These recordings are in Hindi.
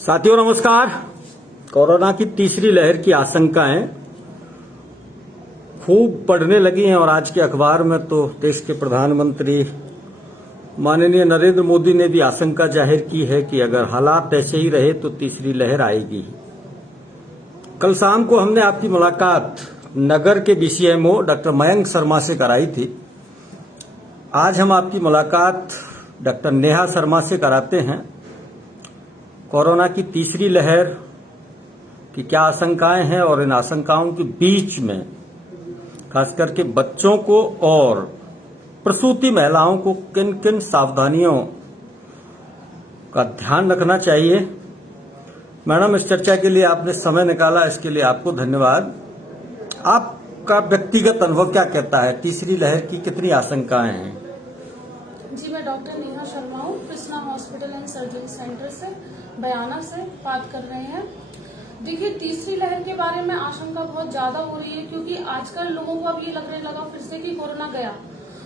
साथियों नमस्कार। कोरोना की तीसरी लहर की आशंकाएं खूब बढ़ने लगी हैं और आज के अखबार में तो देश के प्रधानमंत्री माननीय नरेंद्र मोदी ने भी आशंका जाहिर की है कि अगर हालात ऐसे ही रहे तो तीसरी लहर आएगी। कल शाम को हमने आपकी मुलाकात नगर के बीसीएमओ डॉक्टर मयंक शर्मा से कराई थी। आज हम आपकी मुलाकात डॉक्टर नेहा शर्मा से कराते हैं। कोरोना की तीसरी लहर की क्या आशंकाएं हैं और इन आशंकाओं के बीच में खास करके बच्चों को और प्रसूति महिलाओं को किन किन सावधानियों का ध्यान रखना चाहिए। मैडम, इस चर्चा के लिए आपने समय निकाला, इसके लिए आपको धन्यवाद। आपका व्यक्तिगत अनुभव क्या कहता है, तीसरी लहर की कितनी आशंकाएं हैं? जी, मैं डॉक्टर नेहा शर्मा हूँ, Krishna hospital and surgery centre से बयाना से बात कर रहे हैं। देखिए, तीसरी लहर के बारे में आशंका बहुत ज्यादा हो रही है क्योंकि आजकल लोगों को अब ये लगने लगा फिर से कि कोरोना गया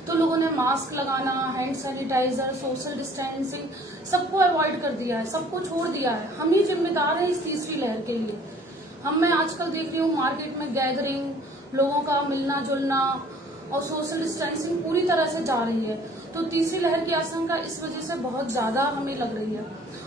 तो लोगों ने मास्क लगाना, हैंड सैनिटाइजर, सोशल डिस्टेंसिंग सबको अवॉइड कर दिया है, सबको छोड़ दिया है। हम ही जिम्मेदार हैं इस तीसरी लहर के लिए। मैं आजकल देख रही हूँ मार्केट में गैदरिंग, लोगों का मिलना जुलना और सोशल डिस्टेंसिंग पूरी तरह से जा रही है। तो तीसरी लहर की आशंका इस वजह से बहुत ज्यादा हमें लग रही है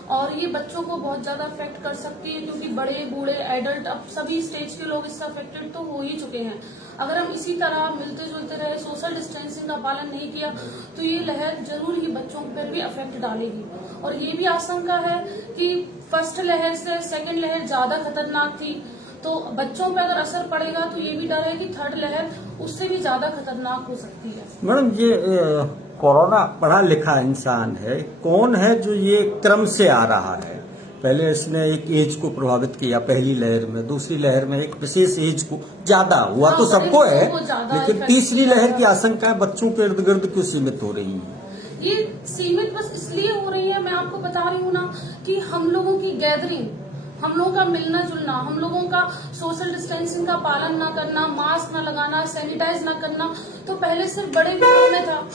और ये बच्चों को बहुत ज्यादा अफेक्ट कर सकती है क्योंकि बड़े बूढ़े एडल्ट अब सभी स्टेज के लोग इससे अफेक्टेड तो हो ही चुके हैं। अगर हम इसी तरह मिलते जुलते रहे, सोशल डिस्टेंसिंग का पालन नहीं किया तो ये लहर जरूर ही बच्चों पर भी अफेक्ट डालेगी। और ये भी आशंका है कि फर्स्ट लहर से सेकेंड लहर ज्यादा खतरनाक थी, तो बच्चों पे अगर असर पड़ेगा तो ये भी डर है कि थर्ड लहर उससे भी ज्यादा खतरनाक हो सकती है। मैडम, ये कोरोना पढ़ा लिखा इंसान है, कौन है जो ये क्रम से आ रहा है? पहले इसने एक एज को प्रभावित किया, पहली लहर में, दूसरी लहर में एक विशेष एज को ज्यादा हुआ तो सबको है, लेकिन तीसरी लहर की आशंकाएं बच्चों के इर्द गिर्द क्यों सीमित हो रही हैं? ये सीमित बस इसलिए हो रही है, मैं आपको बता रही हूँ ना, कि हम लोगों की गैदरिंग, हम लोगों का मिलना जुलना, हम लोगों का सोशल डिस्टेंसिंग का पालन ना करना, मास्क ना लगाना, सैनिटाइज ना करना, तो पहले सिर्फ बड़े बूढ़ों में था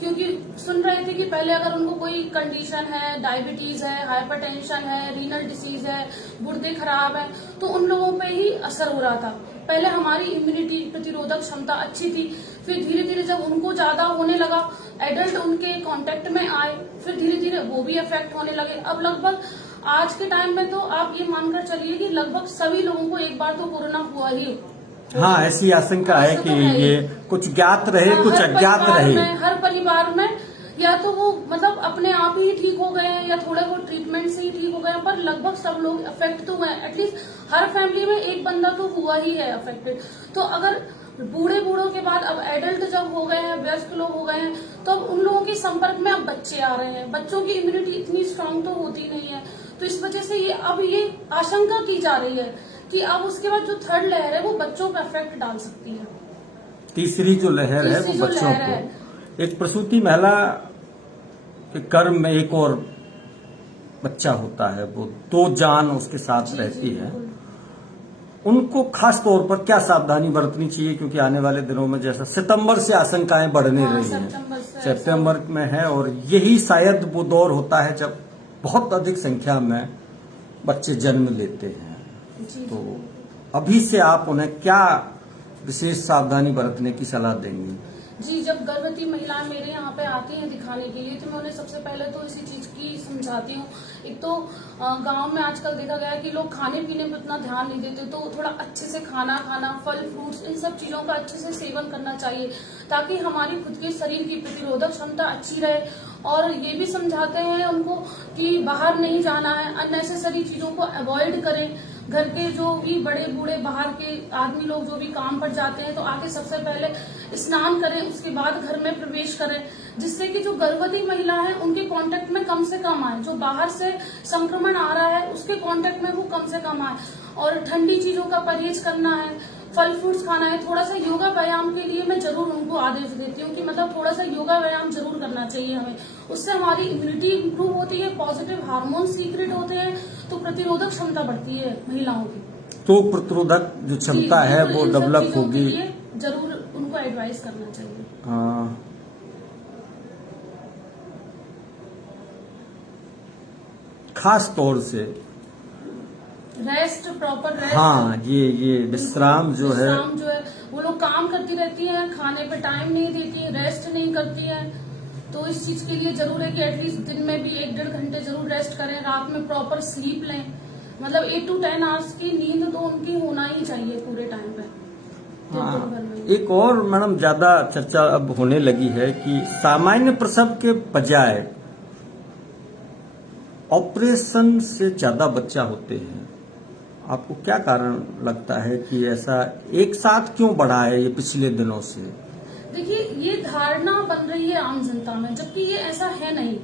क्योंकि सुन रहे थे कि पहले अगर उनको कोई कंडीशन है, डायबिटीज है, हाइपरटेंशन है, रीनल डिसीज है, गुर्दे खराब है, तो उन लोगों पे ही असर हो रहा था। पहले हमारी इम्यूनिटी, प्रतिरोधक क्षमता अच्छी थी, फिर धीरे धीरे जब उनको ज्यादा होने लगा, एडल्ट उनके कांटेक्ट में आए, फिर धीरे धीरे वो भी अफेक्ट होने लगे। अब लगभग आज के टाइम में तो आप ये मानकर चलिए कि लगभग सभी लोगों को एक बार तो कोरोना हुआ ही। हाँ, ऐसी आशंका है कि ये कुछ ज्ञात रहे, कुछ अज्ञात रहे। हर परिवार में या तो वो मतलब अपने आप ही ठीक हो गए हैं या थोड़े बहुत ट्रीटमेंट से ही ठीक हो गए हैं, पर लगभग सब लोग अफेक्ट तो हुए हैं। एटलीस्ट हर फैमिली में एक बंदा तो हुआ ही है अफेक्टेड। तो अगर बूढ़ों के बाद अब एडल्ट जब हो गए हैं, वयस्क लोग हो गए हैं, तो अब उन लोगों के संपर्क में अब बच्चे आ रहे हैं। बच्चों की इम्यूनिटी इतनी स्ट्रांग तो होती नहीं है, तो इस वजह से ये आशंका की जा रही है कि अब उसके बाद जो थर्ड लहर है वो बच्चों पर इफेक्ट डाल सकती है। तीसरी जो लहर है वो बच्चों को, एक प्रसूति महिला के गर्भ में एक और बच्चा होता है, वो दो जान उसके साथ रहती है, उनको खास तौर पर क्या सावधानी बरतनी चाहिए? क्योंकि आने वाले दिनों में जैसा सितंबर से आशंकाएं बढ़ने रही हैं, सितंबर में है, और यही शायद वो दौर होता है जब बहुत अधिक संख्या में बच्चे जन्म लेते हैं। तो अभी से आप उन्हें क्या विशेष सावधानी बरतने की सलाह देंगी? जी, जब गर्भवती महिलाएं मेरे यहाँ पे आती हैं दिखाने के लिए तो मैं उन्हें सबसे पहले तो इसी चीज की समझाती हूँ। एक तो गांव में आजकल देखा गया है कि लोग खाने पीने पर उतना ध्यान नहीं देते, तो थोड़ा अच्छे से खाना खाना, फल फ्रूट्स, इन सब चीजों का अच्छे से सेवन करना चाहिए ताकि हमारी खुद के शरीर की प्रतिरोधक क्षमता अच्छी रहे। और ये भी समझाते हैं उनको कि बाहर नहीं जाना है, अननेसेसरी चीजों को अवॉइड करें। घर के जो भी बड़े बूढ़े बाहर के आदमी लोग जो भी काम पर जाते हैं तो आके सबसे पहले स्नान करें, उसके बाद घर में प्रवेश करें, जिससे कि जो गर्भवती महिला है उनके कांटेक्ट में कम से कम आए, जो बाहर से संक्रमण आ रहा है उसके कांटेक्ट में वो कम से कम आए। और ठंडी चीजों का परहेज करना है, फल फ्रूट्स खाना है, थोड़ा सा योगा व्यायाम के लिए मैं जरूर उनको आदेश देती हूँ कि मतलब थोड़ा सा योगा व्यायाम जरूर करना चाहिए हमें। उससे हमारी इम्यूनिटी इंप्रूव होती है, पॉजिटिव हार्मोन सीक्रेट होते हैं, तो प्रतिरोधक क्षमता बढ़ती है महिलाओं की। तो प्रतिरोधक जो क्षमता है वो डेवलप होगी। जरूर उनको एडवाइस करना चाहिए। हाँ, खास तौर से रेस्ट, प्रॉपर रेस्ट। हाँ, ये विश्राम जो है, वो लोग काम करती रहती हैं, खाने पे टाइम नहीं देती हैं, रेस्ट नहीं करती हैं। तो इस चीज के लिए जरूर है कि एटलीस्ट दिन में भी 1-1.5 घंटे जरूर रेस्ट करें, रात में प्रॉपर स्लीप लें। मतलब 8 to 10 आवर्स की नींद तो उनकी होना ही चाहिए पूरे टाइम पे। हाँ, एक और मैडम ज्यादा चर्चा अब होने लगी है कि सामान्य प्रसव के बजाय ऑपरेशन से ज्यादा बच्चा होते हैं। आपको क्या कारण लगता है कि ऐसा एक साथ क्यों बढ़ा है ये पिछले दिनों से? देखिए, ये धारणा बन रही है आम जनता में, जबकि ये ऐसा है नहीं।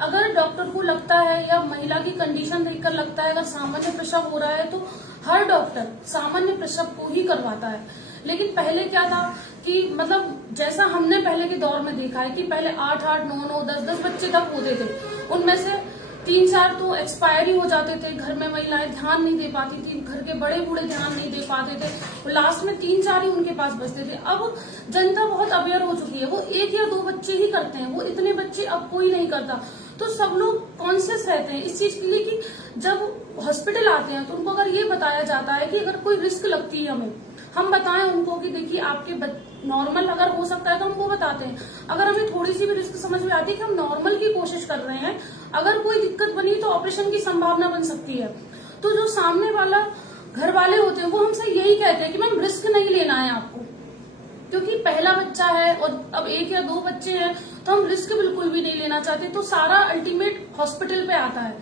अगर डॉक्टर को लगता है या महिला की कंडीशन देखकर लगता है अगर सामान्य प्रसव हो रहा है तो हर डॉक्टर सामान्य प्रसव को ही करवाता है। लेकिन पहले क्या था कि मतलब जैसा हमने पहले के दौर में देखा है कि पहले 8-8, 9-9, 10-10 बच्चे तक होते थे, उनमें से 3-4 तो एक्सपायर ही हो जाते थे। घर में महिलाएं ध्यान नहीं दे पाती थी, घर के बड़े बूढ़े ध्यान नहीं दे पाते थे, लास्ट में 3-4 ही उनके पास बचते थे। अब जनता बहुत अवेयर हो चुकी है, वो 1 या 2 बच्चे ही करते हैं, वो इतने बच्चे अब कोई नहीं करता। तो सब लोग कॉन्शियस रहते हैं इस चीज के लिए कि जब हॉस्पिटल आते हैं तो उनको अगर ये बताया जाता है कि अगर कोई रिस्क लगती है हमें, हम बताएं उनको कि देखिए आपके नॉर्मल अगर हो सकता है तो हम वो बताते हैं। अगर हमें थोड़ी सी भी रिस्क समझ में आती है कि हम नॉर्मल की कोशिश कर रहे हैं, अगर कोई दिक्कत बनी तो ऑपरेशन की संभावना बन सकती है, तो जो सामने वाला घर वाले होते हैं वो हमसे यही कहते हैं कि मैम रिस्क नहीं लेना है आपको, क्योंकि पहला बच्चा है और अब 1 या 2 बच्चे हैं तो हम रिस्क बिल्कुल भी नहीं लेना चाहते। तो सारा अल्टीमेट हॉस्पिटल पे आता है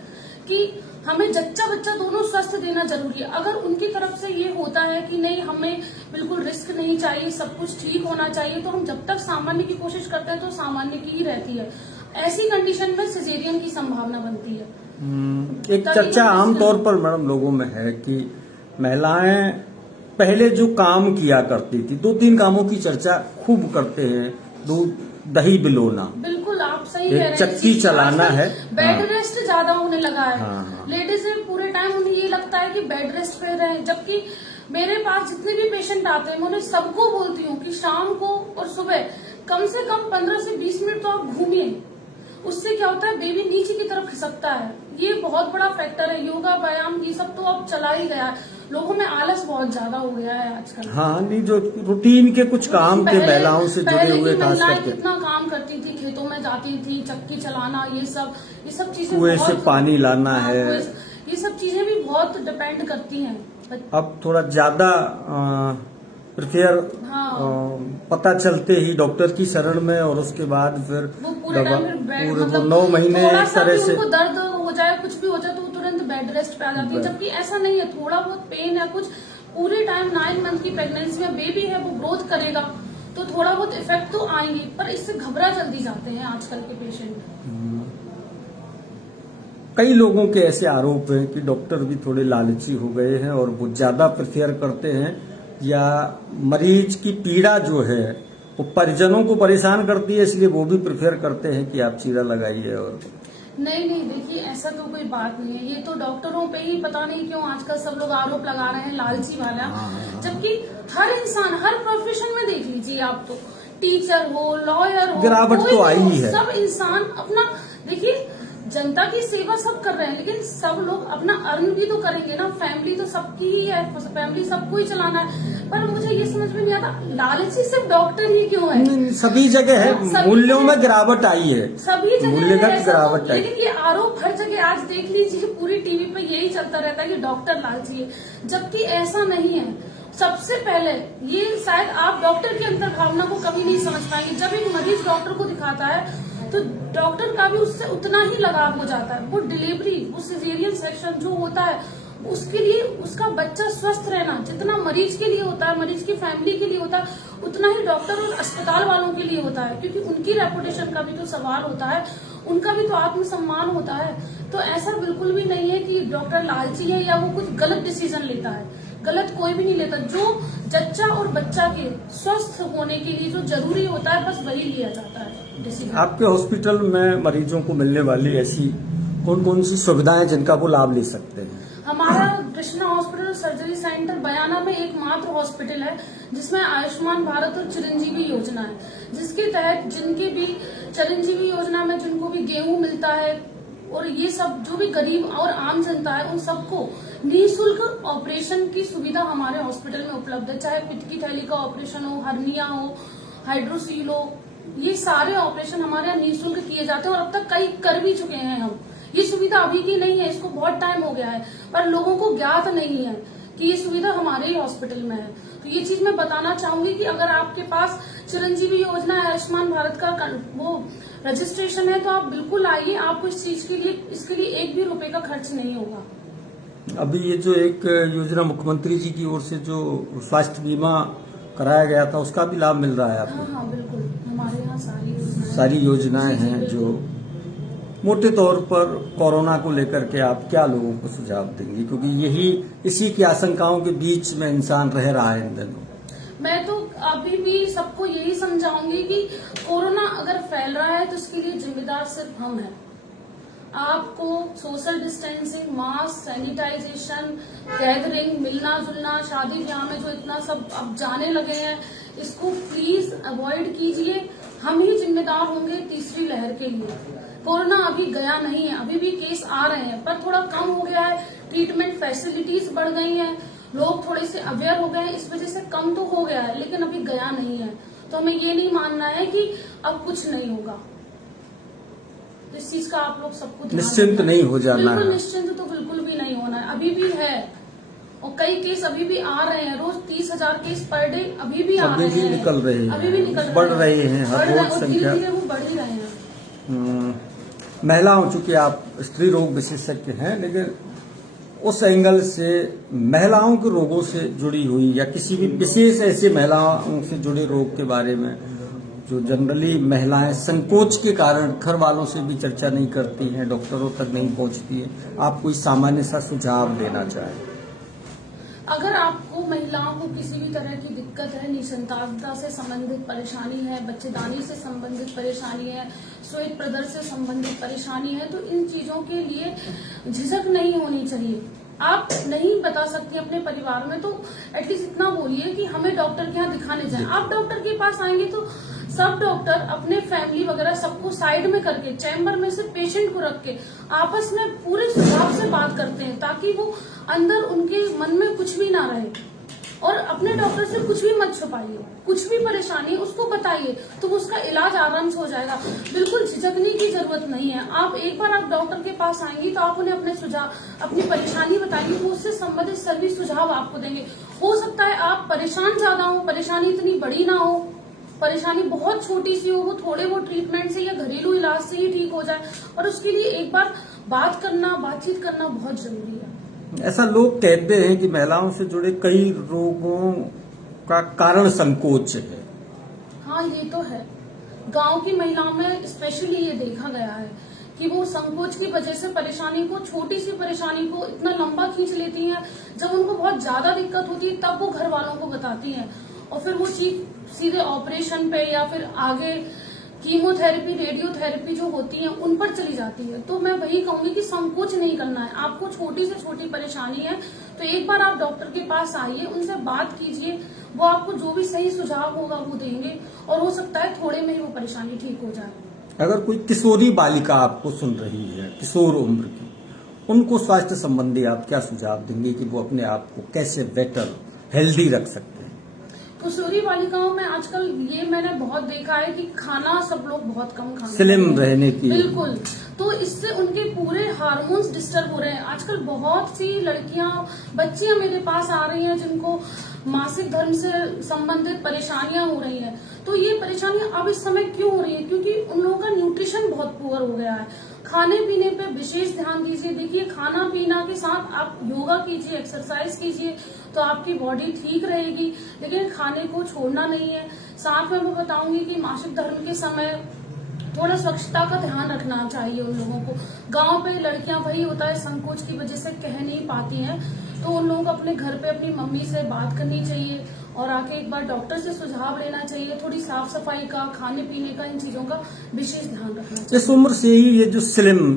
कि हमें जच्चा बच्चा दोनों स्वस्थ देना जरूरी है। अगर उनकी तरफ से ये होता है कि नहीं हमें बिल्कुल रिस्क नहीं चाहिए, सब कुछ ठीक होना चाहिए, तो हम जब तक सामान्य की कोशिश करते हैं तो सामान्य की ही रहती है। ऐसी कंडीशन में सिजेरियन की संभावना बनती है। एक चर्चा आमतौर पर मैडम लोगों में है कि महिलाएं पहले जो काम किया करती थी, 2-3 कामों की चर्चा खूब करते हैं। दूध दही बिलोना, बिल्कुल आप सही कह रहे हैं, चक्की चलाना है, बेड रेस्ट ज्यादा होने लगा है। हाँ। लेडीज पूरे टाइम उन्हें ये लगता है कि बेड रेस्ट पे रहे, जबकि मेरे पास जितने भी पेशेंट आते हैं मैं उन्हें सबको बोलती हूँ कि शाम को और सुबह कम से कम 15 से 20 मिनट तो आप घूमिए। उससे क्या होता है, बेबी नीचे की तरफ खिसकता है, ये बहुत बड़ा फैक्टर है। योगा व्यायाम ये सब तो अब चला ही गया है, लोगों में आलस बहुत ज्यादा हो गया है आजकल। हाँ, नहीं जो रूटीन के कुछ काम थे महिलाओं से जुड़े हुए खास करके, कितना काम करती थी, खेतों में जाती थी, चक्की चलाना, ये सब चीजें, कुएं से पानी लाना है, ये सब चीजें भी बहुत डिपेंड करती हैं। अब थोड़ा ज्यादा प्रिफेयर पता चलते ही डॉक्टर की शरण में, और उसके बाद फिर पूरे 9 महीने एक तरह से दर्द हो जाए, कुछ भी हो जाए तो तुरंत बेड रेस्ट पे आ जाती है। जबकि ऐसा नहीं है, थोड़ा बहुत पेन या कुछ पूरे टाइम 9 मंथ की प्रेगनेंसी में बेबी है वो ग्रोथ करेगा तो थोड़ा बहुत इफेक्ट तो आएंगे, पर इससे घबरा जल्दी जाते हैं आजकल के पेशेंट। कई लोगों के ऐसे आरोप हैं कि डॉक्टर भी थोड़े लालची हो गए हैं और वो ज्यादा प्रेफर करते हैं, या मरीज की पीड़ा जो है वो परिजनों को परेशान करती है, इसलिए वो भी प्रेफर करते हैं कि आप चीरा लगाइए। और नहीं, देखिए ऐसा तो कोई बात नहीं है, ये तो डॉक्टरों पे ही पता नहीं क्यों आजकल सब लोग आरोप लगा रहे हैं लालची वाला। जबकि हर इंसान, हर प्रोफेशन में देख लीजिए आप, तो टीचर हो, लॉयर हो, गिरावट तो आई ही है। सब इंसान अपना, देखिए जनता की सेवा सब कर रहे हैं, लेकिन सब लोग अपना अर्न भी तो करेंगे ना। फैमिली तो सबकी ही है, फैमिली सबको ही चलाना है। पर मुझे ये समझ में नहीं आता लालची सिर्फ डॉक्टर ही क्यों है। सभी जगह है, मूल्यों में गिरावट आई है, सभी जगह मूल्यगत गिरावट आई। लेकिन ये आरोप हर जगह, आज देख लीजिए पूरी टीवी पे यही चलता रहता है कि डॉक्टर लालची है, जबकि ऐसा नहीं है। सबसे पहले ये शायद आप डॉक्टर की अंतर्भावना को कभी नहीं समझ पाएंगे। जब एक मरीज डॉक्टर को दिखाता है तो डॉक्टर का भी उससे उतना ही लगाव हो जाता है। वो डिलीवरी, वो सिजेरियन सेक्शन जो होता है उसके लिए, उसका बच्चा स्वस्थ रहना जितना मरीज के लिए होता है, मरीज की फैमिली के लिए होता है, उतना ही डॉक्टर और अस्पताल वालों के लिए होता है, क्योंकि उनकी रेपुटेशन का भी तो सवाल होता है, उनका भी तो आत्मसम्मान होता है। तो ऐसा बिल्कुल भी नहीं है कि डॉक्टर लालची है या वो कुछ गलत डिसीजन लेता है, गलत कोई भी नहीं लेता। जो जच्चा और बच्चा के स्वस्थ होने के लिए जो जरूरी होता है बस वही लिया जाता है डिसीजन। आपके हॉस्पिटल में मरीजों को मिलने वाली ऐसी कौन कौन सी सुविधाएं जिनका वो लाभ ले सकते हैं? हमारा कृष्णा हॉस्पिटल सर्जरी सेंटर बयाना में एकमात्र हॉस्पिटल है जिसमें आयुष्मान भारत और चिरंजीवी योजना है, जिसके तहत जिनके भी चिरंजीवी योजना में जिनको भी गेहूं मिलता है, और ये सब जो भी गरीब और आम जनता है उन सबको निःशुल्क ऑपरेशन की सुविधा हमारे हॉस्पिटल में उपलब्ध है। चाहे पित्त की थैली का ऑपरेशन हो, हर्निया हो, हाइड्रोसील हो, ये सारे ऑपरेशन हमारे यहाँ निःशुल्क किए जाते हैं और अब तक कई कर भी चुके हैं हम। ये सुविधा अभी की नहीं है, इसको बहुत टाइम हो गया है, पर लोगों को ज्ञात नहीं है कि ये सुविधा हमारे ही हॉस्पिटल में है। तो ये चीज मैं बताना चाहूंगी कि अगर आपके पास चिरंजीवी योजना है, आयुष्मान भारत का वो रजिस्ट्रेशन है, तो आप बिल्कुल आइए, आपको इस चीज के लिए इसके लिए एक भी रुपए का खर्च नहीं होगा। अभी ये जो एक योजना मुख्यमंत्री जी की ओर से जो स्वास्थ्य बीमा कराया गया था, उसका भी लाभ मिल रहा है आपको? हाँ, बिल्कुल, हमारे यहाँ सारी योजनाएं हैं जो मोटे तौर पर कोरोना को लेकर के आप क्या लोगों को सुझाव देंगे, क्योंकि इसी की आशंकाओं के बीच में इंसान रह रहा है इन दिनों? मैं तो अभी भी सबको यही समझाऊंगी कि कोरोना अगर फैल रहा है तो इसके लिए जिम्मेदार सिर्फ हम हैं। आपको social distancing, mask, sanitisation, gathering, मिलना जुलना, शादी ब्याह में जो इतना सब अब जाने लगे हैं, इसको प्लीज अवॉइड कीजिए। हम ही जिम्मेदार होंगे तीसरी लहर के लिए। कोरोना अभी गया नहीं है, अभी भी केस आ रहे हैं, पर थोड़ा कम हो गया है, ट्रीटमेंट फैसिलिटीज बढ़ गई हैं, लोग थोड़े से अवेयर हो गए हैं, इस वजह से कम तो हो गया है, लेकिन अभी गया नहीं है। तो हमें ये नहीं मानना है कि अब कुछ नहीं होगा। इस चीज का आप लोग सबको निश्चिंत नहीं हो जाना है। बिल्कुल निश्चिंत तो बिल्कुल भी नहीं होना है, अभी भी है और कई केस अभी भी आ रहे हैं। रोज 30,000 केस पर डे अभी भी आ रहे हैं, निकल रहे हैं, अभी भी निकल बढ़ रहे हैं, हर रोज संख्या धीरे-धीरे वो बढ़ ही रहे हैं। महिलाओं, चूंकि आप स्त्री रोग विशेषज्ञ हैं, लेकिन उस एंगल से महिलाओं के रोगों से जुड़ी हुई या किसी भी विशेष ऐसे महिलाओं से जुड़े रोग के बारे में जो जनरली महिलाएं संकोच के कारण घर वालों से भी चर्चा नहीं करती हैं, डॉक्टरों तक नहीं पहुंचती हैं, आप कोई सामान्य सा सुझाव देना चाहें? अगर आपको महिलाओं को किसी भी तरह की दिक्कत है, निसंतानता से संबंधित परेशानी है, बच्चेदानी से संबंधित परेशानी है, श्वेत प्रदर से संबंधित परेशानी है, तो इन चीजों के लिए झिझक नहीं होनी चाहिए। आप नहीं बता सकती अपने परिवार में, तो एटलीस्ट इतना बोलिए कि हमें डॉक्टर के यहाँ दिखाने जाएं। आप डॉक्टर के पास आएंगे तो सब डॉक्टर अपने फैमिली वगैरह सबको साइड में करके चैम्बर में से पेशेंट को रख के आपस में पूरे सुझाव से बात करते हैं, ताकि वो अंदर उनके मन में कुछ भी ना रहे। और अपने डॉक्टर से कुछ भी मत छुपाइए, कुछ भी परेशानी उसको बताइए, तो उसका इलाज आराम से हो जाएगा। बिल्कुल झिझकने की जरूरत नहीं है। आप एक बार आप डॉक्टर के पास आएंगी तो आप उन्हें अपने सुझाव, अपनी परेशानी बताएंगे, वो उससे संबंधित सभी सुझाव आपको देंगे। हो सकता है आप परेशान ज्यादा हो, परेशानी इतनी बड़ी ना हो, परेशानी बहुत छोटी सी हो, वो थोड़े वो ट्रीटमेंट से या घरेलू इलाज से ही ठीक हो जाए, और उसके लिए एक बार बातचीत करना बहुत जरूरी है। ऐसा लोग कहते हैं कि महिलाओं से जुड़े कई रोगों का कारण संकोच है। हाँ, ये तो है। गांव की महिलाओं में स्पेशली ये देखा गया है कि वो संकोच की वजह से परेशानी को, छोटी सी परेशानी को इतना लंबा खींच लेती हैं। जब उनको बहुत ज्यादा दिक्कत होती है तब वो घर वालों को बताती हैं, और फिर वो चीज सीधे ऑपरेशन पे या फिर आगे कीमोथेरेपी, रेडियोथेरेपी जो होती है उन पर चली जाती है। तो मैं वही कहूंगी कि संकोच नहीं करना है। आपको छोटी से छोटी परेशानी है तो एक बार आप डॉक्टर के पास आइए, उनसे बात कीजिए, वो आपको जो भी सही सुझाव होगा वो देंगे, और हो सकता है थोड़े में ही वो परेशानी ठीक हो जाए। अगर कोई किशोरी बालिका आपको सुन रही है, किशोर उम्र की, उनको स्वास्थ्य संबंधी आप क्या सुझाव देंगे कि वो अपने आप को कैसे बेटर, हेल्दी रख सकते हैं? किशोरी बालिकाओं में आजकल ये मैंने बहुत देखा है कि खाना सब लोग बहुत कम खाते हैं, स्लिम रहने की। बिल्कुल, तो इससे उनके पूरे हार्मोन्स डिस्टर्ब हो रहे हैं। आजकल बहुत सी लड़कियां, बच्चियां मेरे पास आ रही हैं जिनको मासिक धर्म से संबंधित परेशानियां हो रही हैं। तो ये परेशानियां अब इस समय क्यों हो रही है? क्योंकि उन लोगों का न्यूट्रिशन बहुत पुअर हो गया है। खाने पीने पे विशेष ध्यान दीजिए। देखिए, खाना पीना के साथ आप योगा कीजिए, एक्सरसाइज कीजिए, तो आपकी बॉडी ठीक रहेगी, लेकिन खाने को छोड़ना नहीं है। साथ में मैं बताऊंगी कि मासिक धर्म के समय थोड़ा स्वच्छता का ध्यान रखना चाहिए उन लोगों को। गांव पे लड़कियां, वही होता है, संकोच की वजह से कह नहीं पाती हैं, तो उन लोगों को अपने घर पे अपनी मम्मी से बात करनी चाहिए और आके एक बार डॉक्टर से सुझाव लेना चाहिए। थोड़ी साफ सफाई का, खाने पीने का, इन चीजों का विशेष ध्यान रखना चाहिए। इस उम्र से ही ये जो स्लिम,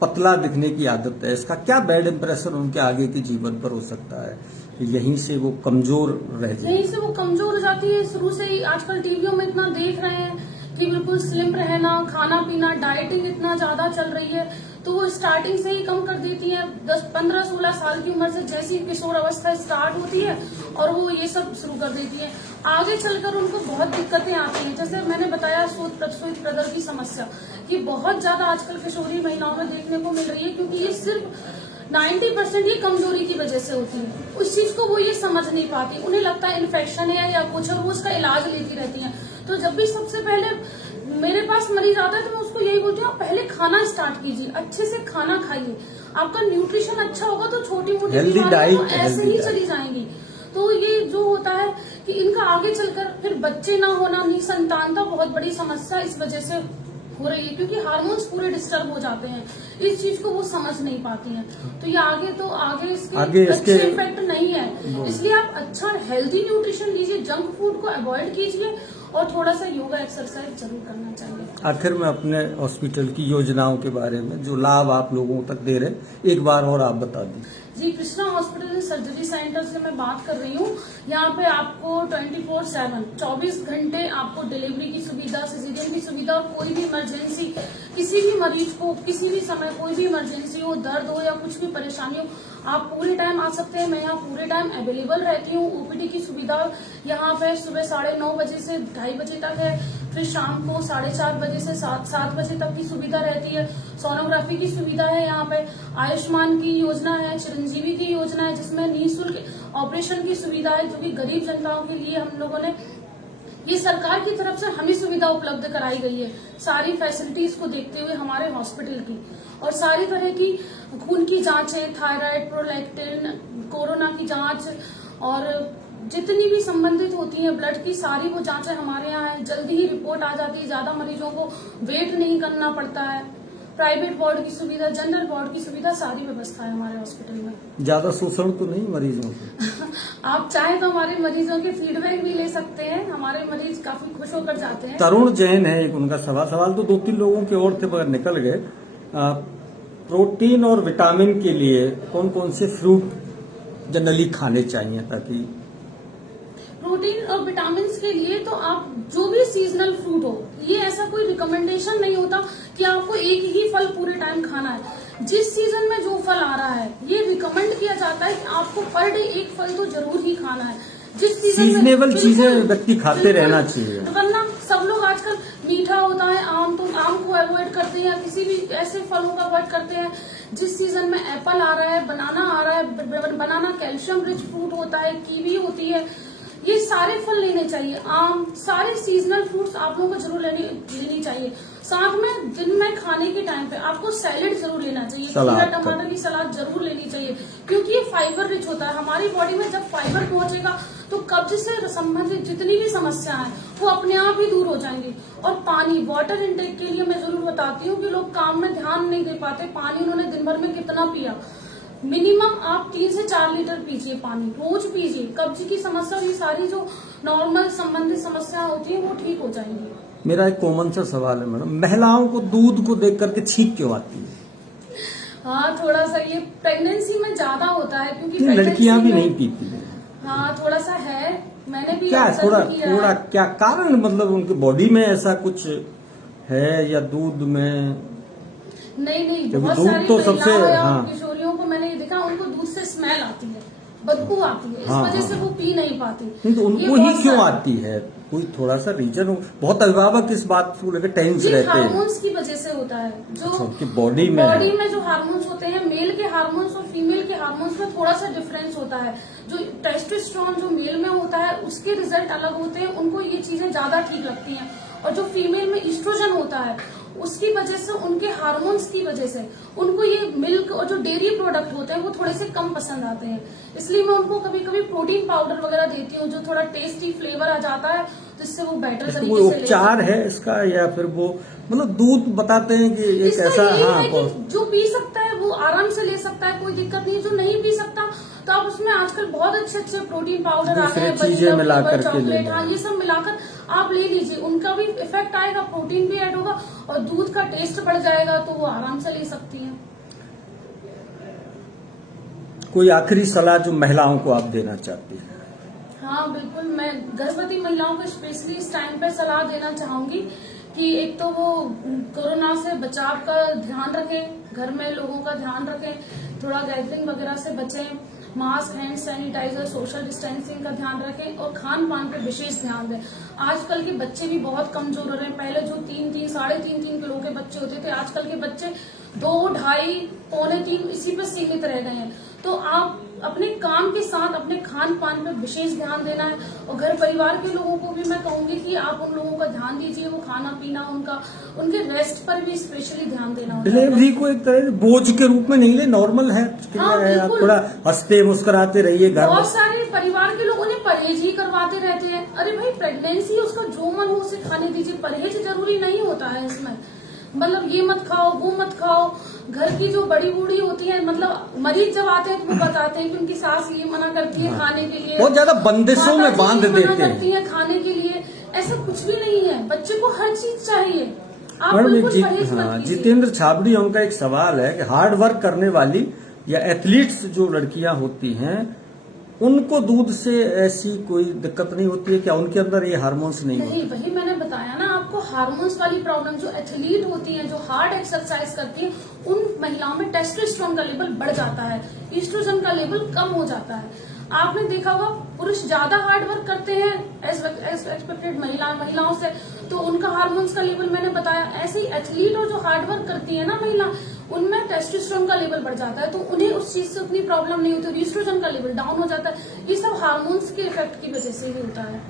पतला दिखने की आदत है, इसका क्या बैड इंप्रेशन उनके आगे के जीवन पर हो सकता है? यहीं से वो कमजोर रह जाती है। यहीं से वो कमजोर हो जाती है। शुरू से ही आजकल टीवियों में इतना देख रहे हैं कि बिल्कुल स्लिम रहना, खाना पीना, डाइटिंग इतना ज्यादा चल रही है, तो वो स्टार्टिंग से ही कम कर देती हैं। 10-15-16 साल की उम्र से जैसी किशोर अवस्था स्टार्ट होती है और वो ये सब शुरू कर देती है। आगे चलकर उनको बहुत दिक्कतें आती हैं। जैसे मैंने बताया श्वेत प्रदर की समस्या, कि बहुत ज्यादा आजकल किशोरी महिलाओं में देखने को मिल रही है, क्योंकि ये सिर्फ 90% ये कमजोरी की वजह से होती है। उस चीज को वो ये समझ नहीं पाती, उन्हें लगता है इन्फेक्शन है या कुछ, और वो उसका इलाज लेती रहती हैं। तो जब भी सबसे पहले मेरे पास मरीज आता है तो मैं उसको यही बोलती हूँ, आप पहले खाना स्टार्ट कीजिए, अच्छे से खाना खाइए। आपका न्यूट्रिशन अच्छा होगा तो छोटी मोटी बीमारियां ऐसे ही चली जाएंगी। तो ये जो होता है कि इनका आगे चलकर फिर बच्चे ना होना, निसंतानता बहुत बड़ी समस्या इस वजह से हो रही है, क्योंकि हार्मोन्स पूरे डिस्टर्ब हो जाते हैं। इस चीज को वो समझ नहीं पाती हैं। तो ये आगे इसके अच्छे इफेक्ट नहीं है। इसलिए आप अच्छा हेल्दी न्यूट्रिशन लीजिए, जंक फूड को अवॉइड कीजिए और थोड़ा सा योगा एक्सरसाइज जरूर करना चाहिए। आखिर में अपने हॉस्पिटल की योजनाओं के बारे में, जो लाभ आप लोगों तक दे रहे, एक बार और आप बता दीजिए। जी, Krishna hospital and surgery centre से मैं बात कर रही हूँ। यहाँ पे आपको 24 घंटे आपको डिलीवरी की सुविधा, सिजेरियन की सुविधा, और कोई भी इमरजेंसी, किसी भी मरीज को किसी भी समय कोई भी इमरजेंसी हो, दर्द हो या कुछ भी परेशानी हो, आप पूरे टाइम आ सकते हैं। मैं यहाँ पूरे टाइम अवेलेबल रहती हूँ। ओपीडी की सुविधा यहाँ पे सुबह 9:30 बजे से 2:30 बजे तक है, फिर शाम को 4:30 बजे से 7 बजे तक की सुविधा रहती है। सोनोग्राफी की सुविधा है यहाँ पे। आयुष्मान की योजना है, चिरंजीवी की योजना है, जिसमें निःशुल्क ऑपरेशन की सुविधा है, जो कि गरीब जनताओं के लिए हम लोगों ने, ये सरकार की तरफ से हमें सुविधा उपलब्ध कराई गई है। सारी फैसिलिटीज को देखते हुए हमारे हॉस्पिटल की, और सारी तरह की खून की जांचें, थायराइड, प्रोलैक्टिन, कोरोना की जांच, और जितनी भी संबंधित होती है ब्लड की, सारी वो जांचें हमारे यहाँ है। जल्दी ही रिपोर्ट आ जाती है, ज्यादा मरीजों को वेट नहीं करना पड़ता है। प्राइवेट वार्ड की सुविधा, जनरल वार्ड की सुविधा, सारी व्यवस्था है हमारे हॉस्पिटल में। ज्यादा शोषण तो नहीं मरीजों से? आप चाहे तो हमारे मरीजों के फीडबैक भी ले सकते हैं। हमारे मरीज काफी खुश होकर जाते हैं। तरुण जैन है एक, उनका सवाल तो 2-3 लोगों के और थे मगर निकल गए। प्रोटीन और विटामिन के लिए कौन कौन से फ्रूट जनरली खाने चाहिए, ताकि प्रोटीन और विटामिन के लिए तो आप जो भी सीजनल फ्रूट हो, ये ऐसा कोई रिकमेंडेशन नहीं होता कि आपको एक ही फल पूरे टाइम खाना है। जिस सीजन में जो फल आ रहा है, ये रिकमेंड किया जाता है कि आपको पर डे एक फल तो जरूर ही खाना है। जिस सीजनेबल चीजें व्यक्ति खाते रहना चाहिए, वरना सब लोग आजकल मीठा होता है आम, तो आम को अवॉइड करते हैं, किसी भी ऐसे फलों का अवॉइड करते हैं। जिस सीजन में एप्पल आ रहा है, बनाना आ रहा है, बनाना कैल्शियम रिच फ्रूट होता है, कीवी होती है, ये सारे फल लेने चाहिए। आम, सारे सीजनल फ्रूट्स आप लोगों को जरूर लेनी चाहिए। साथ में दिन में खाने के टाइम पे आपको सैलेड जरूर लेना चाहिए, खीरा टमाटर की सलाद जरूर लेनी चाहिए, क्योंकि ये फाइबर रिच होता है। हमारी बॉडी में जब फाइबर पहुंचेगा तो कब्ज से संबंधित जितनी भी समस्या है वो अपने आप ही दूर हो जाएंगी। और पानी, वाटर इंटेक के लिए मैं जरूर बताती हूँ कि लोग काम में ध्यान नहीं दे पाते। पानी उन्होंने दिन भर में कितना पिया, मिनिमम आप 3 से 4 लीटर पीजिए, पानी रोज पीजिए। कब्ज की समस्या और ये सारी जो नॉर्मल संबंधित समस्या होती है वो ठीक हो जाएंगी। मेरा एक कॉमन सा सवाल है मैडम, महिलाओं को दूध को देख करके छींक क्यों आती है? हाँ, थोड़ा सा ये प्रेगनेंसी में ज्यादा होता है, क्योंकि लड़कियां भी नहीं पीती है। हाँ, थोड़ा सा है, मैंने भी क्या थोड़ा क्या कारण, मतलब उनकी बॉडी में ऐसा कुछ है या दूध में? नहीं, बहुत सारी महिलाओं किशोरियों को मैंने ये देखा, उनको दूध से स्मेल आती है, बदबू आती है, इस वजह से वो पी नहीं पाती। नहीं, तो उनको ही क्यों आती है? कोई थोड़ा सा रीजन हो? बहुत अभिभावक इस बात को लेकर टेंस रहते हैं। हार्मोन्स की वजह से होता है, जो बॉडी में जो हार्मोन्स होते हैं, मेल के हार्मोन्स और फीमेल के हार्मोन्स में थोड़ा सा डिफरेंस होता है। जो टेस्टोस्टेरोन जो मेल में होता है उसके रिजल्ट अलग होते हैं, उनको ये चीजें ज्यादा ठीक लगती हैं। और जो फीमेल में ईस्ट्रोजन होता है उसकी वजह से, उनके हार्मोन्स की वजह से उनको ये मिल्क और जो डेयरी प्रोडक्ट होते हैं वो थोड़े से कम पसंद आते हैं। इसलिए मैं उनको कभी कभी प्रोटीन पाउडर वगैरह देती हूँ, जो थोड़ा टेस्टी फ्लेवर आ जाता है, जिससे वो बेटर तरीके से उपचार है इसका, या फिर वो मतलब दूध बताते हैं कि एक ऐसा जो पी सकता है वो आराम से ले सकता है, कोई दिक्कत नहीं। जो नहीं पी सकता तो आप उसमें आजकल बहुत अच्छे प्रोटीन पाउडर आ गए हैं, चीजें मिलाकर चॉकलेट, हाँ, ये सब मिलाकर आप ले लीजिए, उनका भी इफेक्ट आएगा, प्रोटीन भी ऐड होगा और दूध का टेस्ट बढ़ जाएगा, तो वो आराम से ले सकती हैं। कोई आखिरी सलाह जो महिलाओं को आप देना चाहती हैं? हाँ, बिल्कुल, मैं गर्भवती महिलाओं को स्पेशली इस टाइम पे सलाह देना चाहूंगी कि एक तो वो कोरोना से बचाव का ध्यान रखें, घर में लोगों का ध्यान रखें, थोड़ा गैदरिंग वगैरह से बचें, mask, hand sanitiser, social distancing का ध्यान रखें और खान पान पे विशेष ध्यान दें। आजकल के बच्चे भी बहुत कमजोर हो रहे हैं। पहले जो 3-3, 3.5 किलो के बच्चे होते थे, आजकल के बच्चे 2, 2.5, पौने 3 इसी पे सीमित रह गए हैं। तो आप अपने काम के साथ अपने खान पान पे विशेष ध्यान देना है और घर परिवार के लोगों को भी मैं कहूंगी कि आप उन लोगों का ध्यान दीजिए, वो खाना पीना उनके रेस्ट पर भी स्पेशली ध्यान देना होता है। डिलीवरी को एक तरह से बोझ के रूप में नहीं ले, नॉर्मल है। हाँ, आप थोड़ा हंसते मुस्कुराते रहिए। घर बहुत सारे परिवार के लोग उन्हें परहेज ही करवाते रहते हैं। अरे भाई, प्रेगनेंसी उसका जो मन हो उसे खाने दीजिए, परहेज जरूरी नहीं होता है इसमें। मतलब ये मत खाओ, वो मत खाओ। घर की जो बड़ी बूढ़ी होती है, मतलब मरीज जब आते हैं तो वो बताते हैं कि उनकी सास ये मना करती है खाने के लिए, बहुत ज्यादा बंदिशों में बांध देते करती है खाने के लिए। ऐसा कुछ भी नहीं है, बच्चे को हर चीज चाहिए। आप मैडम, बिल्कुल परहेज मत कीजिए। जितेंद्र छाबड़ी, उनका एक सवाल है कि हार्ड वर्क करने वाली या एथलीट्स जो लड़कियां होती हैं, उनको दूध से ऐसी कोई दिक्कत नहीं होती है क्या? उनके अंदर ये हार्मोन्स नहीं होते? नहीं, वही मैंने बताया ना आपको, हार्मोन्स वाली प्रॉब्लम जो एथलीट होती हैं, जो हार्ड एक्सरसाइज करती हैं, उन महिलाओं में टेस्टोस्टेरोन का लेवल बढ़ जाता है, ईस्ट्रोजन का लेवल कम हो जाता है। आपने देखा होगा पुरुष ज्यादा हार्ड वर्क करते हैं एज एक्सपेक्टेड महिलाओं से, तो उनका हार्मोन्स का लेवल मैंने बताया। ऐसे ही एथलीट और जो हार्ड वर्क करती है ना महिला, उनमें टेस्टोस्टेरोन का लेवल बढ़ जाता है, तो उन्हें उस चीज से उतनी प्रॉब्लम नहीं होती, ईस्ट्रोजन का लेवल डाउन हो जाता है। ये सब हार्मोन्स के इफेक्ट की वजह से ही होता है।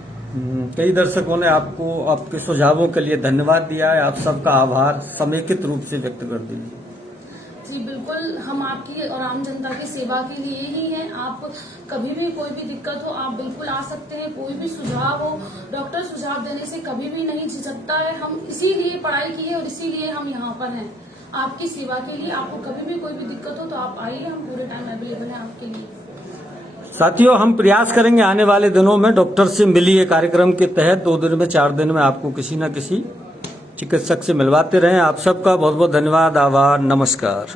कई दर्शकों ने आपको आपके सुझावों के लिए धन्यवाद दिया है। आप सबका आभार समेकित रूप से व्यक्त कर दीजिए। जी बिल्कुल, हम आपकी और आम जनता की सेवा के लिए ही हैं। आप कभी भी कोई भी दिक्कत हो, आप बिल्कुल आ सकते हैं। कोई भी सुझाव हो, डॉक्टर सुझाव देने से कभी भी नहीं झिझकता है। हम इसीलिए पढ़ाई की है और इसीलिए हम यहाँ पर हैं, आपकी सेवा के लिए। आपको कभी भी कोई भी दिक्कत हो तो आप आइए, हम पूरे टाइम अवेलेबल हैं आपके लिए। साथियों, हम प्रयास करेंगे आने वाले दिनों में डॉक्टर से मिलिए कार्यक्रम के तहत 2 दिन में 4 दिन में आपको किसी न किसी चिकित्सक से मिलवाते रहें। आप सबका बहुत बहुत धन्यवाद, आभार, नमस्कार।